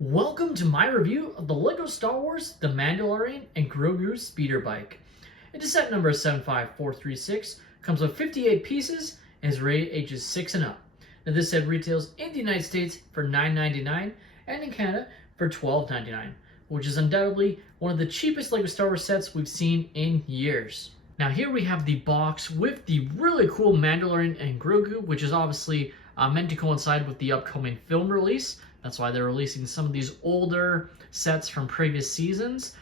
Welcome to my review of the LEGO Star Wars The Mandalorian and Grogu Speeder Bike. It is set number 75436, comes with 58 pieces, and is rated ages 6 and up. Now this set retails in the United States for $9.99 and in Canada for $12.99, which is undoubtedly one of the cheapest LEGO Star Wars sets we've seen in years. Now here we have the box with the really cool Mandalorian and Grogu, which is obviously meant to coincide with the upcoming film release. That's why they're releasing some of these older sets from previous seasons.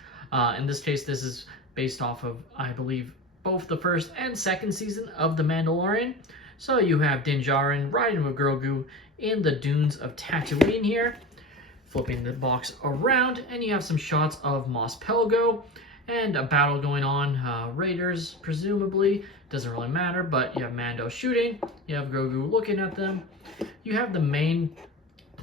In this case, this is based off of, I believe, both the first and second season of The Mandalorian. So you have Din Djarin riding with Grogu in the dunes of Tatooine here. Flipping the box around, and you have some shots of Mos Pelgo and a battle going on. Raiders, presumably. Doesn't really matter, but you have Mando shooting. You have Grogu looking at them. You have the main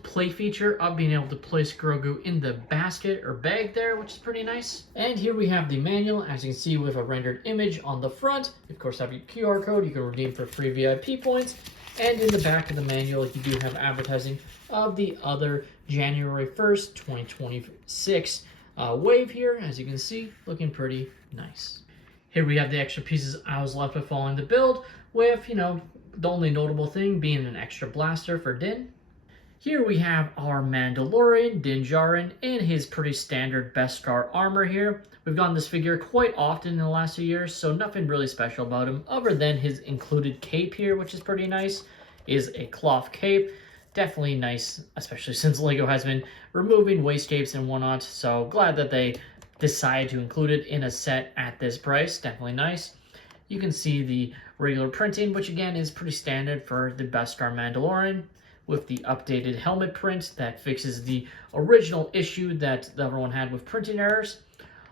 play feature of being able to place Grogu in the basket or bag there, which is pretty nice. And here we have the manual, as you can see, with a rendered image on the front. You of course have your QR code you can redeem for free VIP points. And in the back of the manual, you do have advertising of the other January 1st, 2026 wave here, as you can see, looking pretty nice. Here we have the extra pieces I was left with following the build, with, the only notable thing being an extra blaster for Din. Here we have our Mandalorian, Din Djarin, in his pretty standard Beskar armor here. We've gotten this figure quite often in the last few years, so nothing really special about him, other than his included cape here, which is pretty nice. Is a cloth cape. Definitely nice, especially since LEGO has been removing waist capes and whatnot, so glad that they decided to include it in a set at this price. Definitely nice. You can see the regular printing, which again is pretty standard for the Beskar Mandalorian, with the updated helmet print that fixes the original issue that everyone had with printing errors.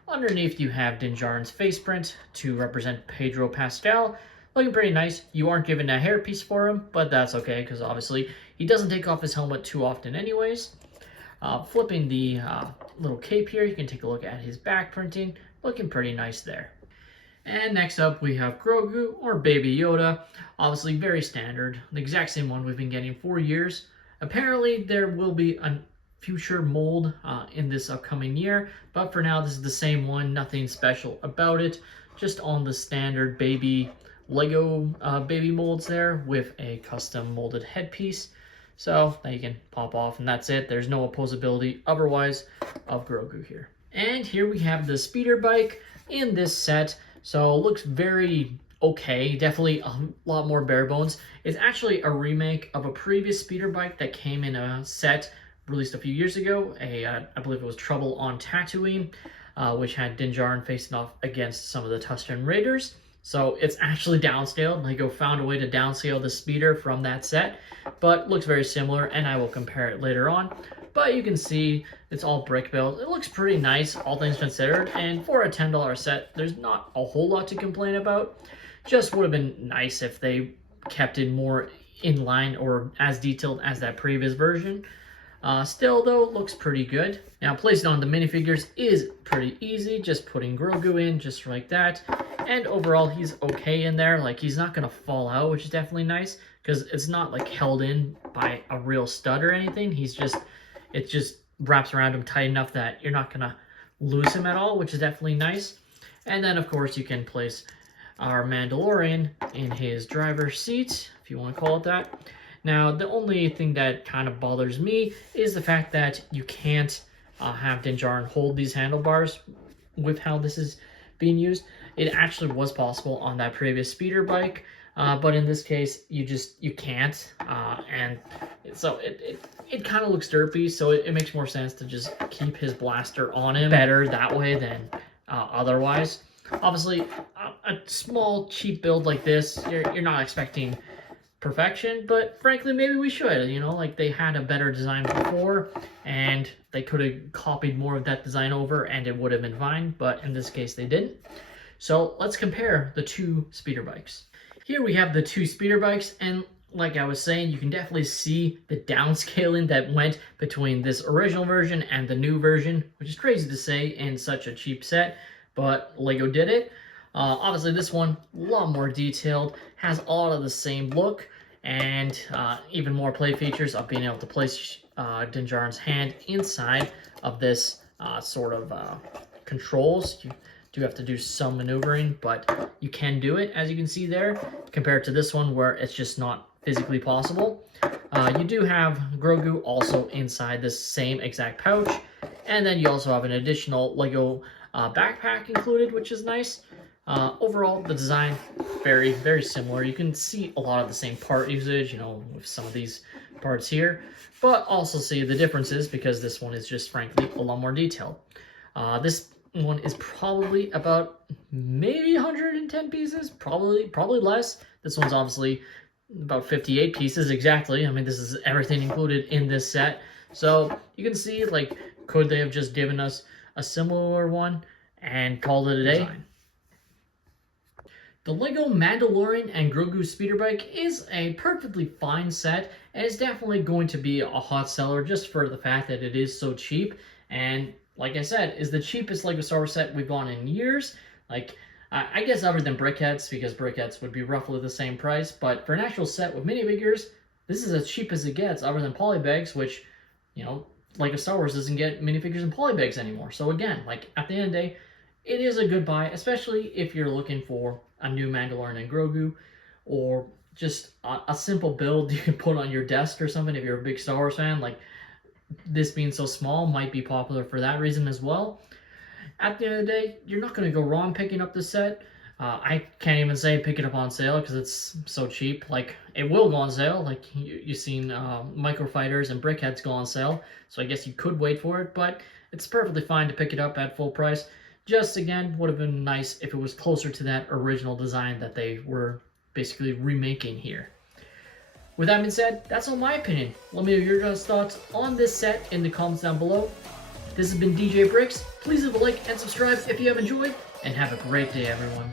Underneath you have Din Djarin's face print to represent Pedro Pascal. Looking pretty nice. You aren't given a hairpiece for him, but that's okay because obviously he doesn't take off his helmet too often anyways. Flipping the little cape here, you can take a look at his back printing. Looking pretty nice there. And next up we have Grogu, or Baby Yoda. Obviously very standard, the exact same one we've been getting for years. Apparently there will be a future mold in this upcoming year, but for now this is the same one, nothing special about it. Just on the standard baby LEGO baby molds there with a custom molded headpiece. So that you can pop off, and that's it. There's no opposability otherwise of Grogu here. And here we have the speeder bike in this set. So it looks very okay, definitely a lot more bare bones. It's actually a remake of a previous speeder bike that came in a set released a few years ago. I believe it was Trouble on Tatooine, which had Din Djarin facing off against some of the Tusken Raiders. So it's actually downscaled. LEGO found a way to downscale the speeder from that set, but looks very similar, and I will compare it later on. But you can see it's all brick built. It looks pretty nice, all things considered, and for a $10 set, there's not a whole lot to complain about. Just would have been nice if they kept it more in line or as detailed as that previous version. Still, though, looks pretty good. Now, placing on the minifigures is pretty easy, just putting Grogu in just like that. And overall, he's okay in there. Like, he's not going to fall out, which is definitely nice, because it's not, like, held in by a real stud or anything. It just wraps around him tight enough that you're not going to lose him at all, which is definitely nice. And then, of course, you can place our Mandalorian in his driver's seat, if you want to call it that. Now, the only thing that kind of bothers me is the fact that you can't have Din Djarin hold these handlebars with how this is being used. It actually was possible on that previous speeder bike, but in this case, you can't. And so it kind of looks derpy, so it makes more sense to just keep his blaster on him better that way than otherwise. Obviously, a small, cheap build like this, you're not expecting perfection, but frankly maybe we should, like they had a better design before and they could have copied more of that design over and it would have been fine, but in this case they didn't. So let's compare the two speeder bikes. Here we have the two speeder bikes, and like I was saying, you can definitely see the downscaling that went between this original version and the new version, which is crazy to say in such a cheap set, but LEGO did it. Obviously this one, a lot more detailed, has all of the same look, and even more play features of being able to place Din Djarin's hand inside of this sort of controls. You do have to do some maneuvering, but you can do it, as you can see there, compared to this one where it's just not physically possible. You do have Grogu also inside this same exact pouch, and then you also have an additional Lego backpack included, which is nice. Overall, the design, very, very similar. You can see a lot of the same part usage, you know, with some of these parts here, but also see the differences because this one is just, frankly, a lot more detailed. This one is probably about maybe 110 pieces, probably less. This one's obviously about 58 pieces exactly. I mean, this is everything included in this set. So you can see, like, could they have just given us a similar one and called it a day? The LEGO Mandalorian and Grogu speeder bike is a perfectly fine set, and it's definitely going to be a hot seller just for the fact that it is so cheap, and like I said, is the cheapest LEGO Star Wars set we've gone in years. Like, I guess other than Brickheads, because Brickheads would be roughly the same price, but for an actual set with minifigures, this is as cheap as it gets, other than polybags, which, you know, LEGO Star Wars doesn't get minifigures and polybags anymore. So again, like, at the end of the day, it is a good buy, especially if you're looking for a new Mandalorian and Grogu, or just a simple build you can put on your desk or something if you're a big Star Wars fan. Like, this being so small might be popular for that reason as well. At the end of the day, you're not going to go wrong picking up the set. I can't even say pick it up on sale because it's so cheap. Like, it will go on sale. Like, you've seen Microfighters and Brickheads go on sale, so I guess you could wait for it, but it's perfectly fine to pick it up at full price. Just, again, would have been nice if it was closer to that original design that they were basically remaking here. With that being said, that's all my opinion. Let me know your guys' thoughts on this set in the comments down below. This has been DJ Bricks. Please leave a like and subscribe if you have enjoyed, and have a great day, everyone.